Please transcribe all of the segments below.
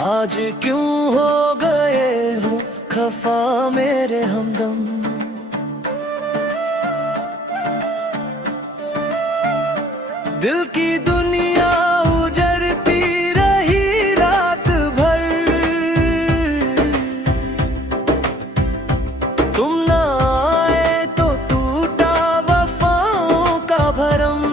आज क्यों हो गए हो खफा मेरे हमदम। दिल की दुनिया उजरती रही रात भर, तुम ना आए तो टूटा वफाओं का भरम।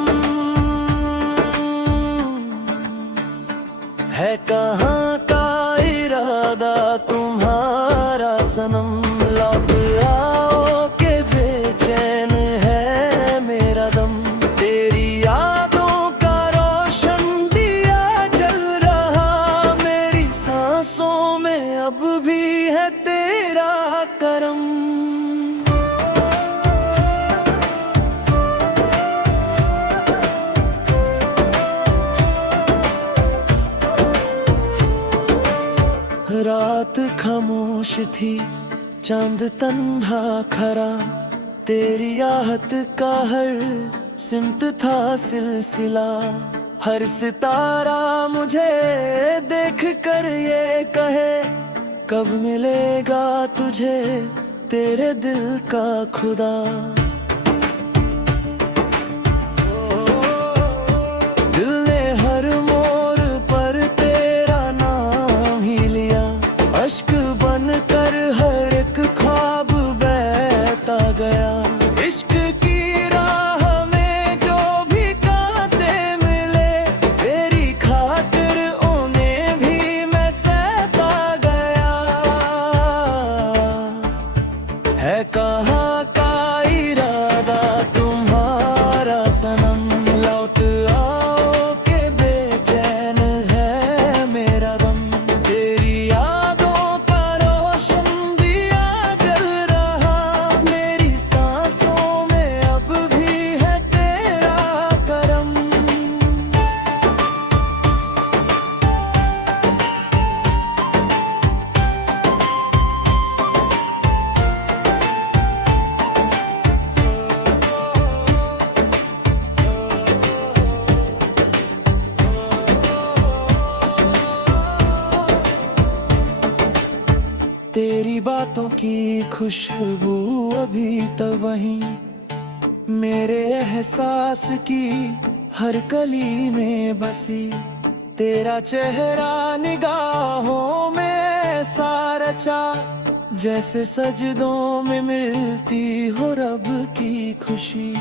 है कहाँ का इरादा तुम्हारा सनम, लौट आओ के बेचैन है मेरा दम। तेरी यादों का रोशन दिया जल रहा, मेरी सांसों में अब भी है तेरा करम। रात खामोश थी, चांद तन्हा खरा, तेरी आहट का हर सिमत था सिलसिला। हर सितारा मुझे देख कर ये कहे, कब मिलेगा तुझे तेरे दिल का खुदा। दिल ने हर मोड़ पर तेरा नाम ही लिया, अश्क बन कर हर एक ख्वाब बहता गया। इश्क की राह में जो भी कांटे मिले, तेरी खातिर उन्हें भी मैं सहता गया। है कहाँ का इरादा तुम्हारा सनम, लौट आओ के बेचैन है मेरा दम। तेरी यादों का रोशन दिया जल रहा, मेरी सांसों में अब भी है तेरा करम। तेरी बातों की खुशबू अभी तो वहीं, मेरे एहसास की हर कली में बसी। तेरा चेहरा निगाहों में ऐसा रचा, जैसे सजदों में मिलती हो रब की खुशी।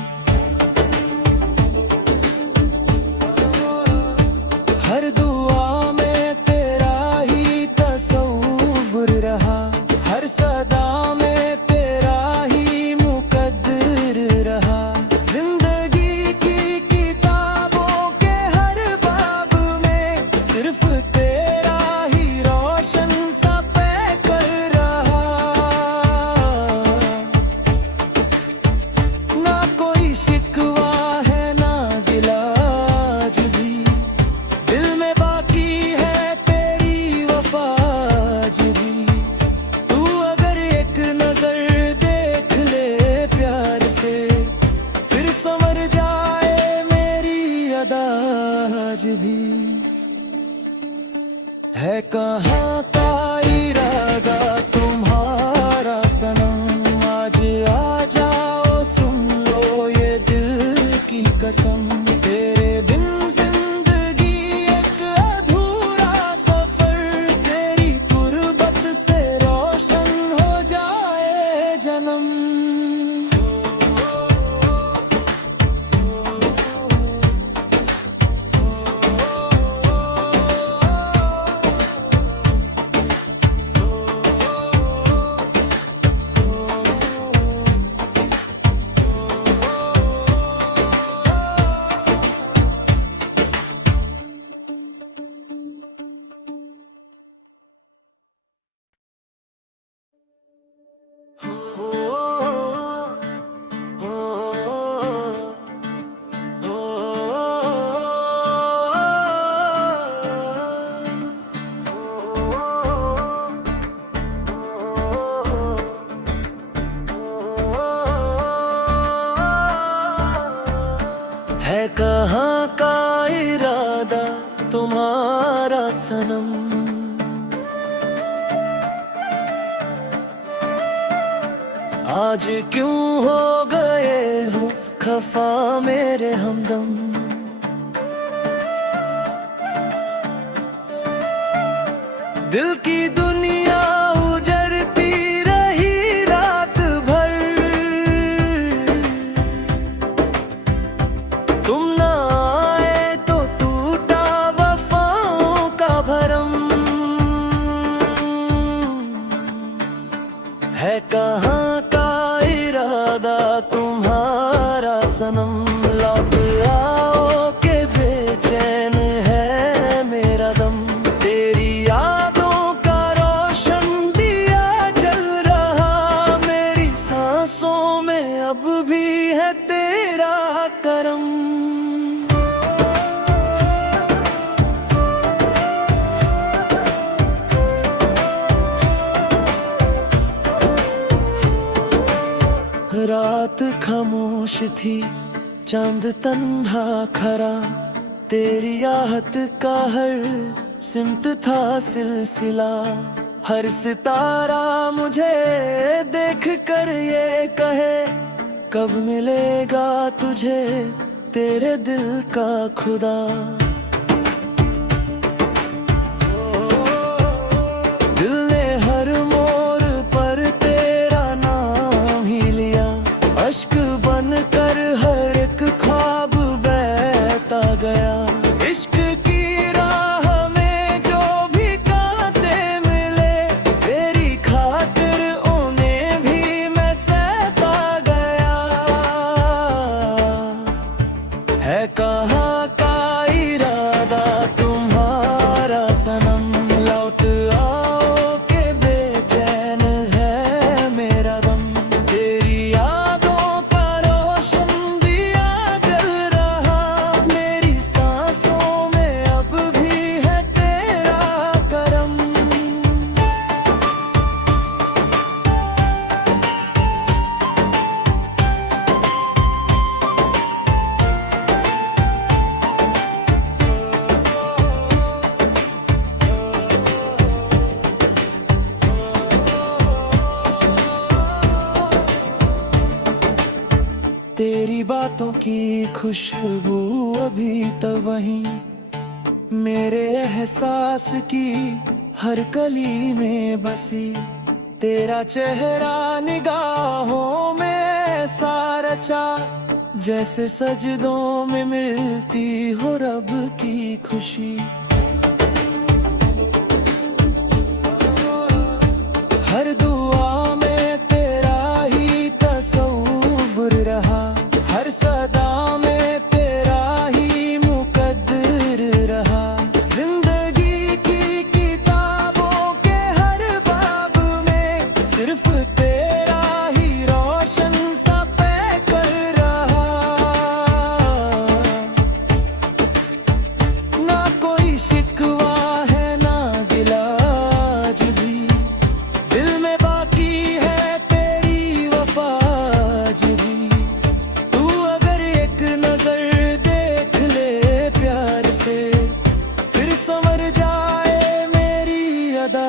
हर दुआ में तेरा ही तसव्वुर रहा, हर सदा में तेरा ही मुकद्दर रहा। जिंदगी की किताबों के हर बाब में सिर्फ तेरा ही रोशन सा पैकर रहा। ना कोई शिकवा है ना गिला आज भी, दिल में बाकी है तेरी वफा आज भी। तू अगर एक नजर देख ले प्यार से, फिर संवर जाए मेरी अदा आज भी। है कहाँ का इरादा तुम्हारा सनम, आज आ जाओ सुन लो ये दिल की कसम। तेरे बिन जिंदगी एक अधूरा सफर, तेरी कुर्बत से रोशन हो जाए जन्म। है कहाँ का इरादा तुम्हारा सनम। आज क्यों हो गए हो खफा मेरे हमदम। दिल की दुनिया उजड़ती रही रात भर, तुम ना आए तो टूटा वफाओं का भरम। है कहाँ का इरादा तुम्हारा सनम, लौट आओ के बेचैन है मेरा दम। तेरी यादों का रोशन दिया जल रहा, मेरी सांसों में अब भी है तेरा करम। रात खामोश थी, चांद तन्हा खरा, तेरी आहट का हर सिमत था सिलसिला। हर सितारा मुझे देख कर ये कहे, कब मिलेगा तुझे तेरे दिल का खुदा। दिल ने हर मोड़ पर तेरा नाम ही लिया, अश्क बन कर हर एक ख्वाब बहता गया। इश्क की राह में जो भी कांटे मिले, तेरी खातिर उन्हें भी मैं सहता गया। है कहाँ का इरादा तुम्हारा सनम, लौट आओ के बेचैन है मेरा दम। तेरी यादों का रोशन दिया जल रहा, मेरी सांसों में अब भी है तेरा करम। तेरी बातों की खुशबू अभी तो वहीं, मेरे एहसास की हर कली में बसी। तेरा चेहरा निगाहों में ऐसा रचा, जैसे सजदों में मिलती हो रब की खुशी। हर दुआ में तेरा ही तसव्वुर रहा, हर सदा में तेरा ही मुकद्दर रहा। जिंदगी की किताबों के हर बाब में सिर्फ तेरा ही रोशन सा पैकर रहा। ना कोई शिकवा है ना गिला आज भी, दिल में बाकी है तेरी वफा आज भी। तू अगर एक नजर देख ले प्यार से, फिर समझ जाए मेरी अदा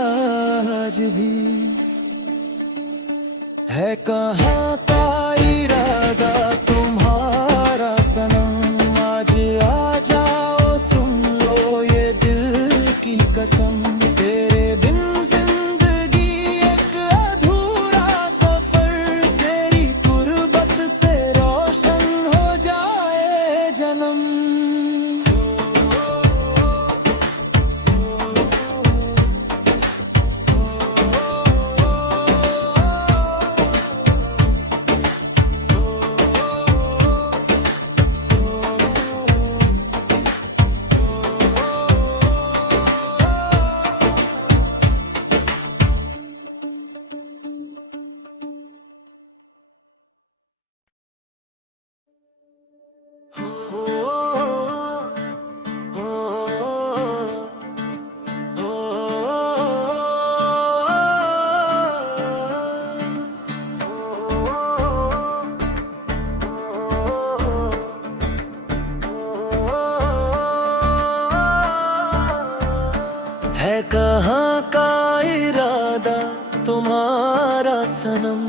आज भी। है कहाँ का इरादा तुम्हारा सनम, आज आ जाओ सुन लो ये दिल की कसम। तेरे बिन जिंदगी एक अधूरा सफर, तेरी कुर्बत से रोशन हो जाए जन्म। है कहाँ का इरादा तुम्हारा सनम,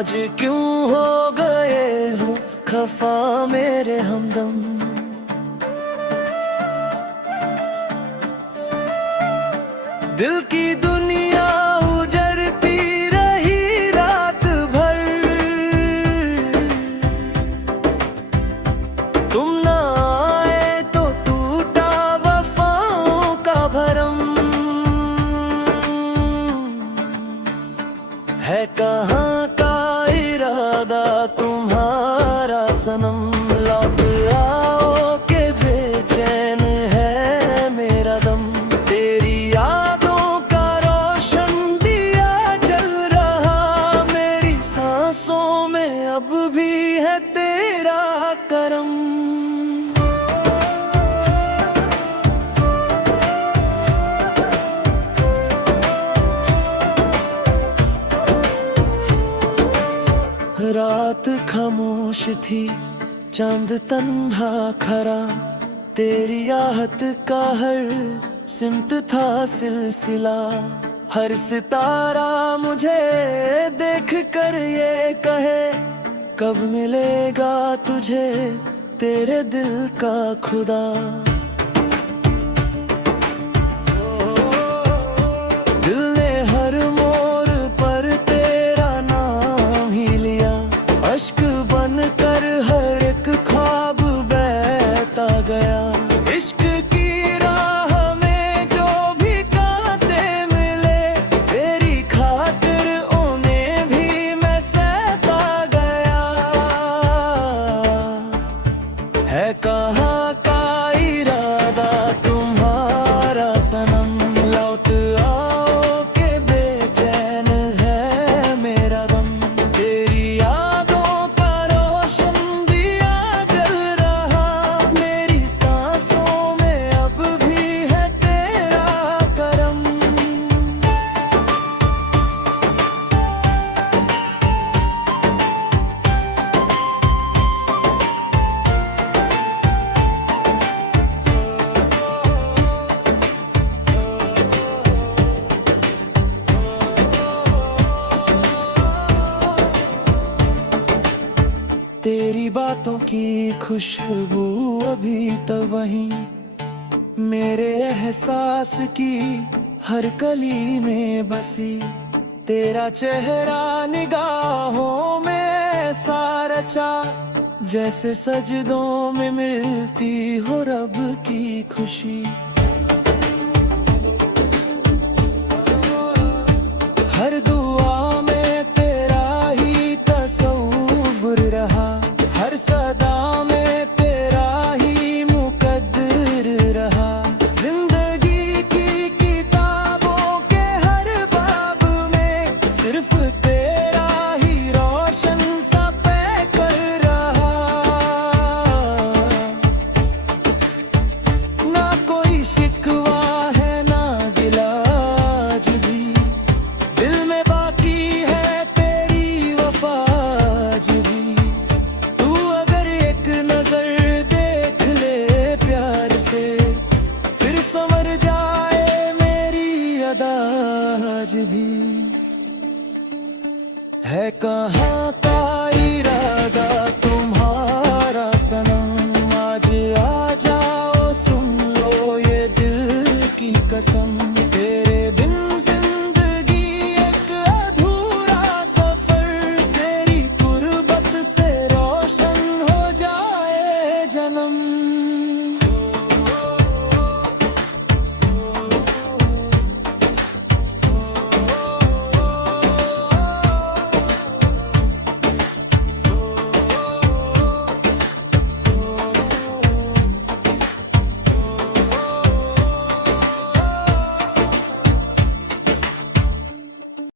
आज क्यों हो गए हो खफा मेरे हमदम। दिल की दुनिया उजरती रही रात भर, तुम ना आए तो टूटा वफाओं का भरम। है कहाँ का इरादा तुम्हारा सनम, लौट आओ के बेचैन है मेरा दम। तेरी यादों का रोशन दिया जल रहा, मेरी सांसों में अब भी है तेरा करम। रात खामोश थी, चांद तन्हा खरा, तेरी आहट का हर सिमत था सिलसिला। हर सितारा मुझे देख कर ये कहे, कब मिलेगा तुझे तेरे दिल का खुदा। दिल ने हर मोड़ पर तेरा नाम ही लिया, अश्क बन कर हर एक ख्वाब बहता गया। इश्क की राह में जो भी कांटे मिले, तेरी खातिर उन्हें भी मैं सहता गया। है कहाँ का इरादा तुम्हारा सनम, लौट आओ के बेचैन है मेरा दम। तेरी यादों का रोशन दिया जल रहा, मेरी सांसों में अब भी है तेरा करम। तेरी बातों की खुशबू अभी तक वहीं, मेरे एहसास की हर कली में बसी। तेरा चेहरा निगाहों में ऐसा रचा, जैसे सजदों में मिलती हो रब की खुशी। हर दुआ में तेरा ही तस्वुर रहा, हर सदा